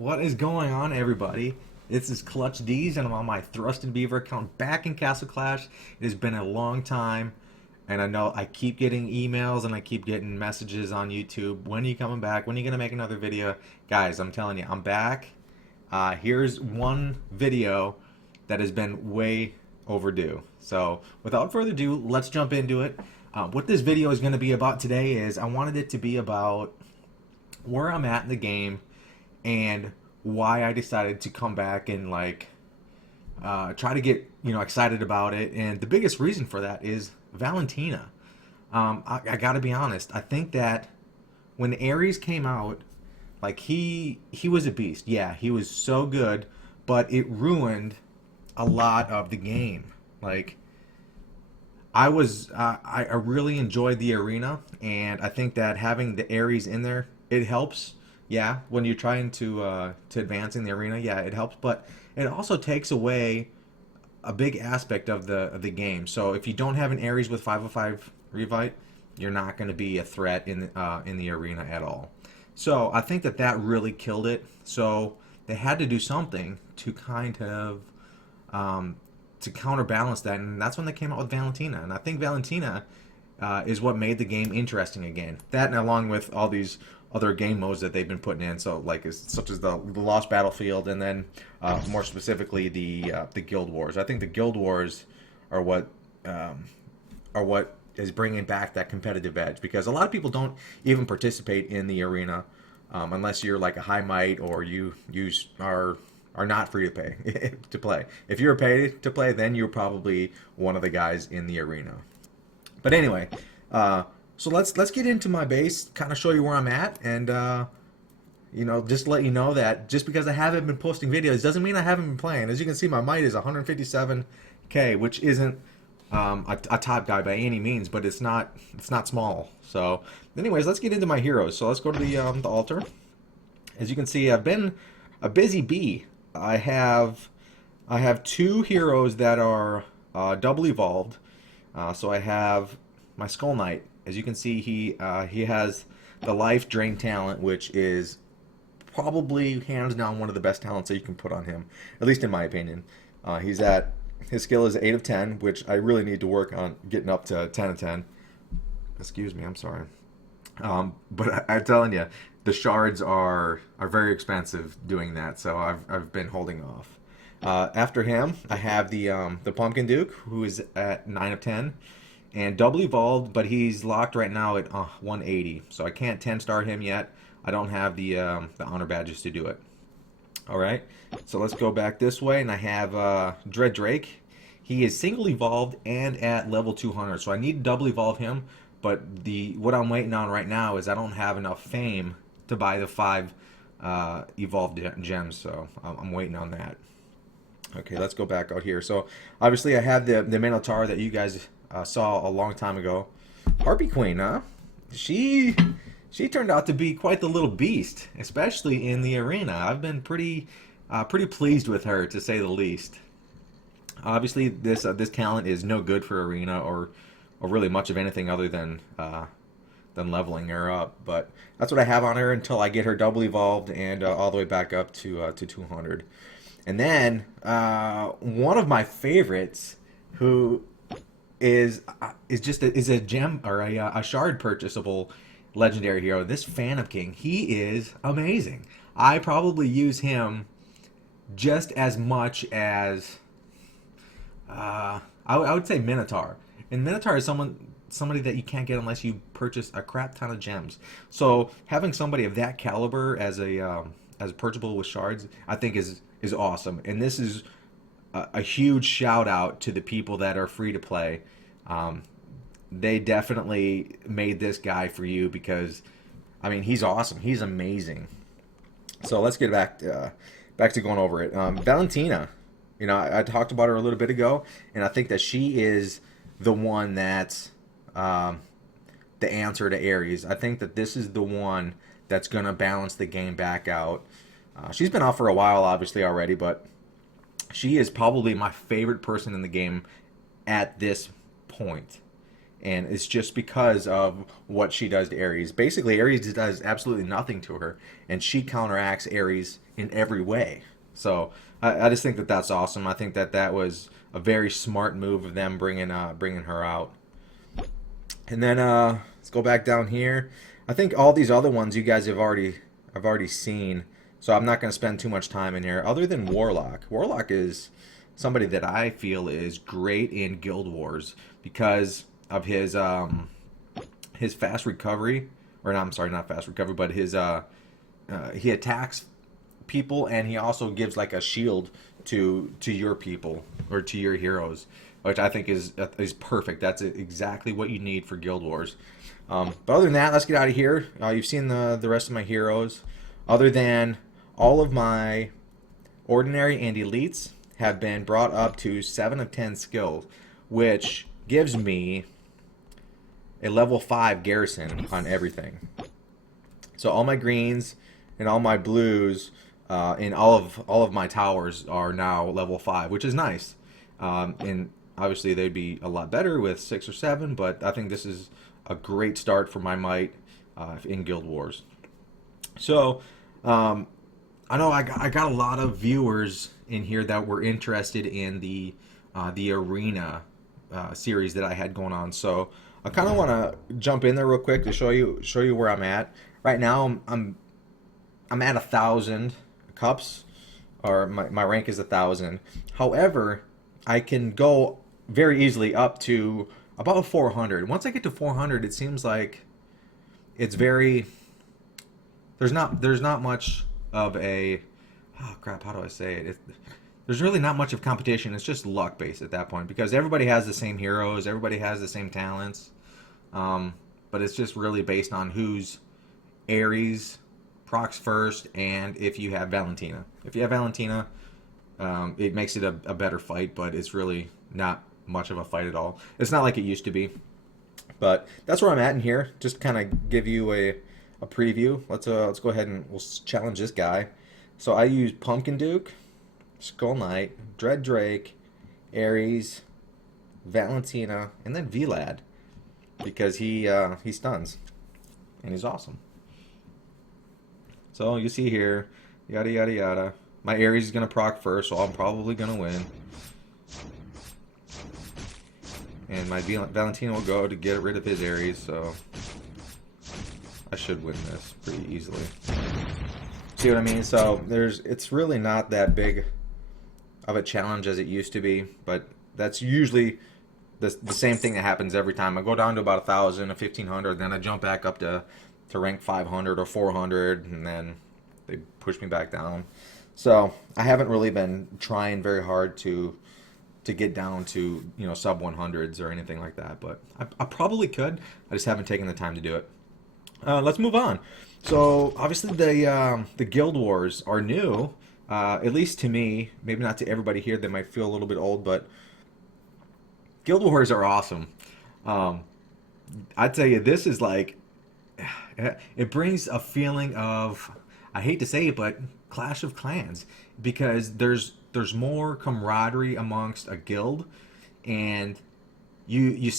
What is going on, everybody? This is Clutch D's, and I'm on my ThrustinBeaver account back in Castle Clash. It has been a long time, and I know I keep getting emails and I keep getting messages on YouTube. When are you coming back? When are you going to make another video? Guys, I'm telling you, I'm back. Here's one video that has been way overdue. So, without further ado, let's jump into it. What this video is going to be about today is I wanted it to be about where I'm at in the game and why I decided to come back and try to get excited about it. And the biggest reason for that is Valentina. I got to be honest. I think that when Ares came out, he was a beast. Yeah, he was so good, but it ruined a lot of the game. I really enjoyed the arena, and I think that having the Ares in there, it helps. Yeah, when you're trying to advance in the arena, yeah, it helps, but it also takes away a big aspect of the game. So if you don't have an Ares with 505 Revite, you're not going to be a threat in the arena at all. So I think that that really killed it. So they had to do something to kind of to counterbalance that, and that's when they came out with Valentina. And I think Valentina is what made the game interesting again. That, and along with all these other game modes that they've been putting in, so such as the Lost Battlefield, and then more specifically the Guild Wars. I think the Guild Wars are what is bringing back that competitive edge, because a lot of people don't even participate in the arena unless you're like a high might or you are not free to pay to play. If you're paid to play, then you're probably one of the guys in the arena. But anyway, so let's get into my base, kind of show you where I'm at, and just let you know that just because I haven't been posting videos doesn't mean I haven't been playing. As you can see, my might is 157k, which isn't a top guy by any means, but it's not small. So, anyways, let's get into my heroes. So let's go to the altar. As you can see, I've been a busy bee. I have two heroes that are double evolved. So I have my Skull Knight. As you can see, he has the Life Drain talent, which is probably hands down one of the best talents that you can put on him, at least in my opinion. His skill is 8 of 10, which I really need to work on getting up to 10 of 10. Excuse me, I'm sorry. But I'm telling you, the shards are very expensive doing that, so I've been holding off. After him, I have the Pumpkin Duke, who is at 9 of 10, and double evolved, but he's locked right now at 180, so I can't 10-star him yet. I don't have the honor badges to do it. All right, so let's go back this way, and I have Dread Drake. He is single evolved and at level 200, so I need to double evolve him. But what I'm waiting on right now is I don't have enough fame to buy the 5 evolved gems, so I'm waiting on that. Okay, let's go back out here. So obviously I have the Minotaur that you guys saw a long time ago. Harpy Queen, huh? She turned out to be quite the little beast, especially in the arena. I've been pretty pleased with her, to say the least. Obviously, this talent is no good for arena or really much of anything other than leveling her up. But that's what I have on her until I get her double evolved and all the way back up to 200. And then one of my favorites, who is a gem or a shard purchasable legendary hero, this Phantom King. He is amazing. I probably use him just as much as I would say Minotaur. And Minotaur is somebody that you can't get unless you purchase a crap ton of gems. So having somebody of that caliber as a purchasable with shards, I think is awesome. And this is a huge shout out to the people that are free to play. They definitely made this guy for you, because I mean, he's awesome. He's amazing. So let's get back to going over it. Valentina, I talked about her a little bit ago, and I think that she is the one that's the answer to Ares. I think that this is the one that's going to balance the game back out. She's been out for a while, obviously, already, but she is probably my favorite person in the game at this point. and it's just because of what she does to Ares. Basically, Ares does absolutely nothing to her, and she counteracts Ares in every way. So I just think that that's awesome. I think that that was a very smart move of them bringing her out. And then let's go back down here. I think all these other ones you guys have already seen, so I'm not going to spend too much time in here. Other than Warlock, Warlock is somebody that I feel is great in Guild Wars because of his fast recovery, or no, I'm sorry, not fast recovery, but his he attacks people, and he also gives like a shield to your people or to your heroes, which I think is perfect. That's exactly what you need for Guild Wars. But other than that, let's get out of here. You've seen the rest of my heroes. Other than all of my ordinary and elites have been brought up to 7 of 10 skills, which gives me a level 5 garrison on everything. So all my greens and all my blues and all of my towers are now level 5, which is nice. And obviously they'd be a lot better with 6 or 7, but I think this is a great start for my might in Guild Wars. So I know I got a lot of viewers in here that were interested in the arena series that I had going on. So I kind of want to jump in there real quick to show you where I'm at right now. I'm at 1,000 cups, or my rank is 1,000. However, I can go very easily up to about 400. Once I get to 400, it seems like it's very there's not much of a, oh crap, how do I say it? There's really not much of competition. It's just luck based at that point because everybody has the same heroes, everybody has the same talents, but it's just really based on who's Ares procs first, and if you have Valentina. If you have Valentina, it makes it a better fight, but it's really not much of a fight at all. It's not like it used to be. But that's where I'm at in here. Just kind of give you a preview. Let's go ahead and we'll challenge this guy. So I use Pumpkin Duke, Skull Knight, Dread Drake, Ares, Valentina, and then Vlad because he stuns and he's awesome. So you see here, yada yada yada. My Ares is gonna proc first, so I'm probably gonna win. And my Valentina will go to get rid of his Ares, so I should win this pretty easily. See what I mean? So it's really not that big of a challenge as it used to be, but that's usually the same thing that happens every time. I go down to about 1,000, 1,500, then I jump back up to rank 500 or 400, and then they push me back down. So I haven't really been trying very hard to get down to sub 100s or anything like that, but I probably could. I just haven't taken the time to do it. Let's move on. So obviously the Guild Wars are new, at least to me. Maybe not to everybody here. They might feel a little bit old, but Guild Wars are awesome. I tell you, this is like, it brings a feeling of, I hate to say it, but Clash of Clans, because there's more camaraderie amongst a guild, and you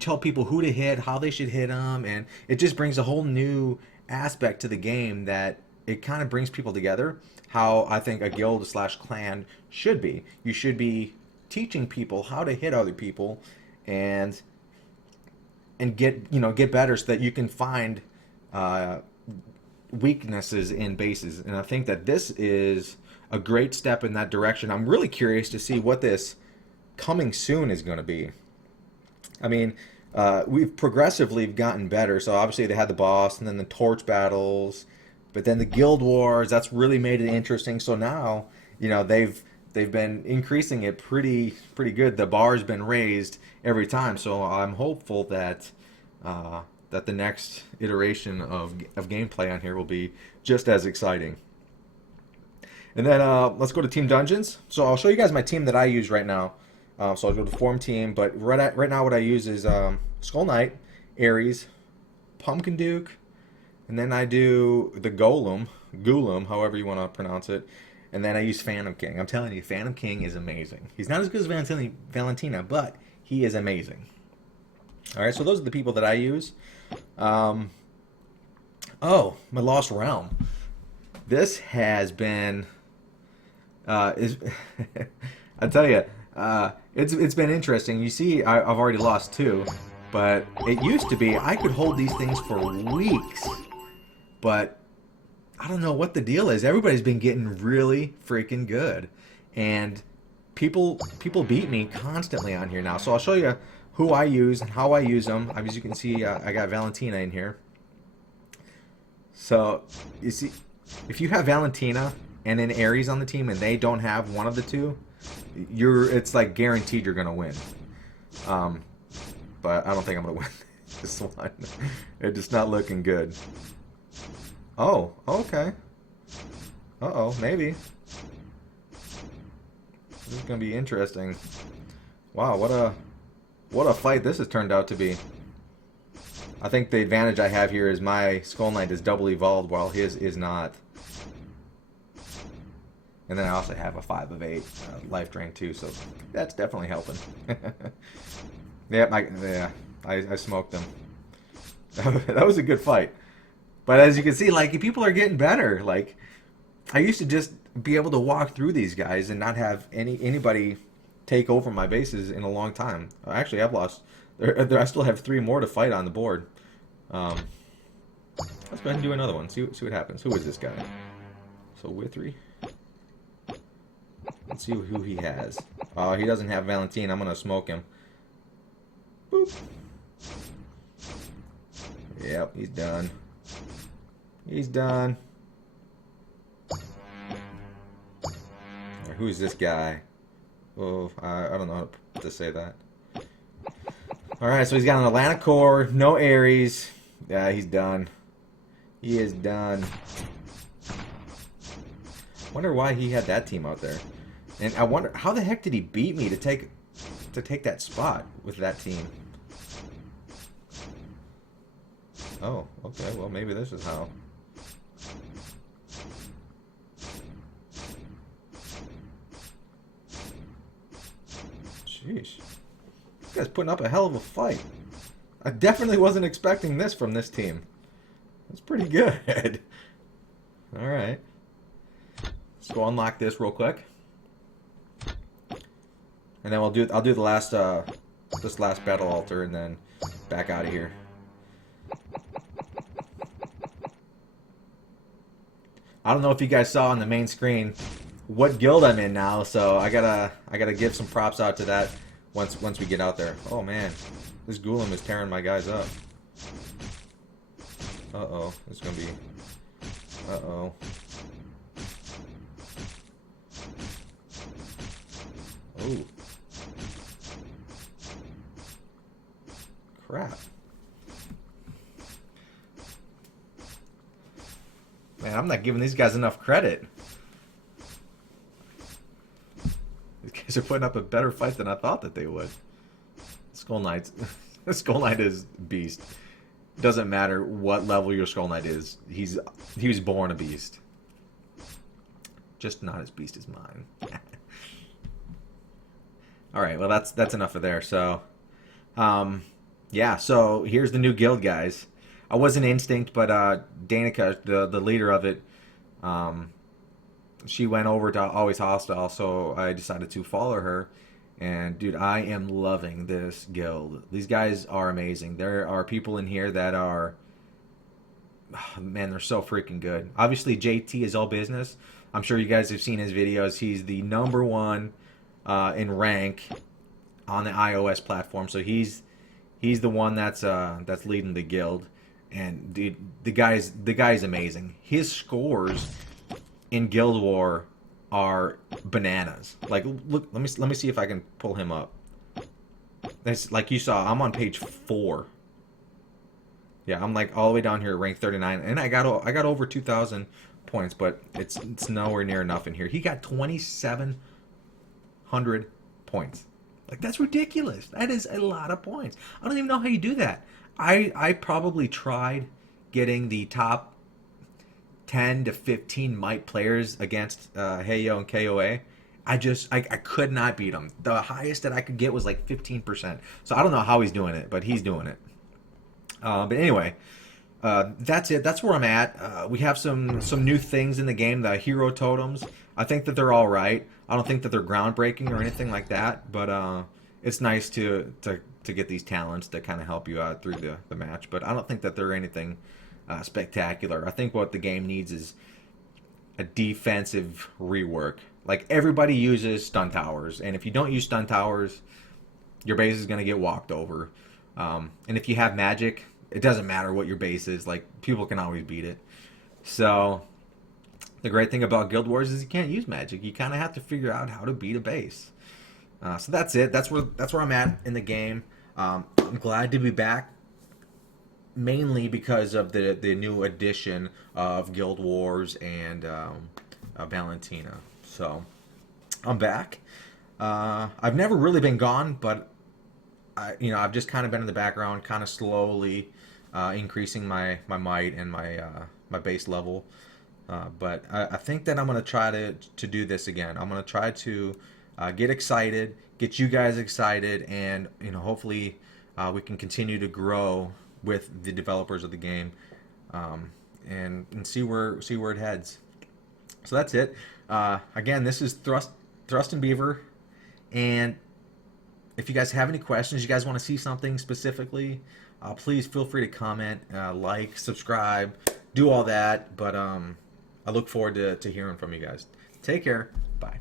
tell people who to hit, how they should hit them, and it just brings a whole new aspect to the game that it kind of brings people together. How I think a guild slash clan should be. You should be teaching people how to hit other people, and get better so that you can find weaknesses in bases. And I think that this is a great step in that direction. I'm really curious to see what this coming soon is going to be. I mean, we've progressively gotten better. So obviously they had the boss, and then the torch battles, but then the Guild Wars. That's really made it interesting. So now, they've been increasing it pretty good. The bar's been raised every time. So I'm hopeful that that the next iteration of gameplay on here will be just as exciting. And then let's go to Team Dungeons. So I'll show you guys my team that I use right now. So I'll go to Form Team, but right now what I use is Skull Knight, Ares, Pumpkin Duke, and then I do the Golem, however you want to pronounce it, and then I use Phantom King. I'm telling you, Phantom King is amazing. He's not as good as Valentina, but he is amazing. All right, so those are the people that I use. Um, oh, my Lost Realm. This has been is I tell you, it's been interesting. You see, I've already lost two, but it used to be I could hold these things for weeks, but I don't know what the deal is. Everybody's been getting really freaking good, and people beat me constantly on here now. So I'll show you who I use and how I use them. As you can see, I got Valentina in here. So you see, if you have Valentina and then Ares on the team and they don't have one of the two, it's like guaranteed you're gonna win. Um, but I don't think I'm gonna win this one. It's just not looking good. Oh, okay. Uh-oh, maybe. This is gonna be interesting. Wow, what a fight this has turned out to be. I think the advantage I have here is my Skull Knight is double evolved while his is not. And then I also have a 5 of 8 life drain too, so that's definitely helping. Yeah, I smoked him. That was a good fight. But as you can see, like, people are getting better. Like, I used to just be able to walk through these guys and not have anybody take over my bases in a long time. Actually, I've lost. I still have 3 more to fight on the board. Let's go ahead and do another one. See what happens. Who is this guy? So Withry. Let's see who he has. Oh, he doesn't have Valentina. I'm gonna smoke him. Boop. Yep, he's done. He's done. Who's this guy? Oh, I don't know how to say that. Alright, so he's got an Atlantic Core, no Ares. Yeah, he's done. He is done. Wonder why he had that team out there. And I wonder, how the heck did he beat me to take that spot with that team? Oh, okay, well maybe this is how. Sheesh. This guy's putting up a hell of a fight. I definitely wasn't expecting this from this team. That's pretty good. Alright. Let's go unlock this real quick. And then I'll do the last this last battle altar and then back out of here. I don't know if you guys saw on the main screen what guild I'm in now, so I gotta give some props out to that once we get out there. Oh man, this Ghoulam is tearing my guys up. Uh-oh, it's gonna be. Uh-oh. Oh. Crap. Man, I'm not giving these guys enough credit. These guys are putting up a better fight than I thought that they would. Skull Knight. Skull Knight is beast. Doesn't matter what level your Skull Knight is. He was born a beast. Just not as beast as mine. All right, well that's enough of there. So, yeah. So here's the new guild, guys. I was an Instinct, but Danica, the leader of it, she went over to Always Hostile, so I decided to follow her. And dude, I am loving this guild. These guys are amazing. There are people in here that are, man, they're so freaking good. Obviously, JT is all business. I'm sure you guys have seen his videos. He's the #1 in rank on the iOS platform. So he's the one that's leading the guild. And dude, the guy's amazing. His scores in Guild War are bananas. Like, look, let me see if I can pull him up. That's like you saw. I'm on page 4. Yeah, I'm like all the way down here at rank 39, and I got over 2,000 points, but it's nowhere near enough in here. He got 2,700 points. Like, that's ridiculous. That is a lot of points. I don't even know how you do that. I probably tried getting the top 10 to 15 Might players against Heyo and KOA. I could not beat him. The highest that I could get was like 15%. So I don't know how he's doing it, but he's doing it. But anyway, that's it. That's where I'm at. We have some new things in the game. The hero totems. I think that they're all right. I don't think that they're groundbreaking or anything like that. But it's nice to get these talents that kind of help you out through the match. But I don't think that they're anything spectacular. I think what the game needs is a defensive rework. Like everybody uses stun towers, and if you don't use stun towers, your base is going to get walked over. And if you have magic, it doesn't matter what your base is. Like people can always beat it. So the great thing about Guild Wars is you can't use magic. You kind of have to figure out how to beat a base. So that's it. That's where I'm at in the game. I'm glad to be back, mainly because of the new addition of Guild Wars and Valentina. So I'm back. I've never really been gone, but I've just kind of been in the background, kind of slowly increasing my might and my base level. But I think that I'm going to try to do this again. I'm going to try to get excited, get you guys excited, and hopefully we can continue to grow with the developers of the game, and see where it heads. So that's it. Again, this is ThrustinBeaver, and if you guys have any questions, you guys want to see something specifically, please feel free to comment, like, subscribe, do all that. But I look forward to hearing from you guys. Take care. Bye.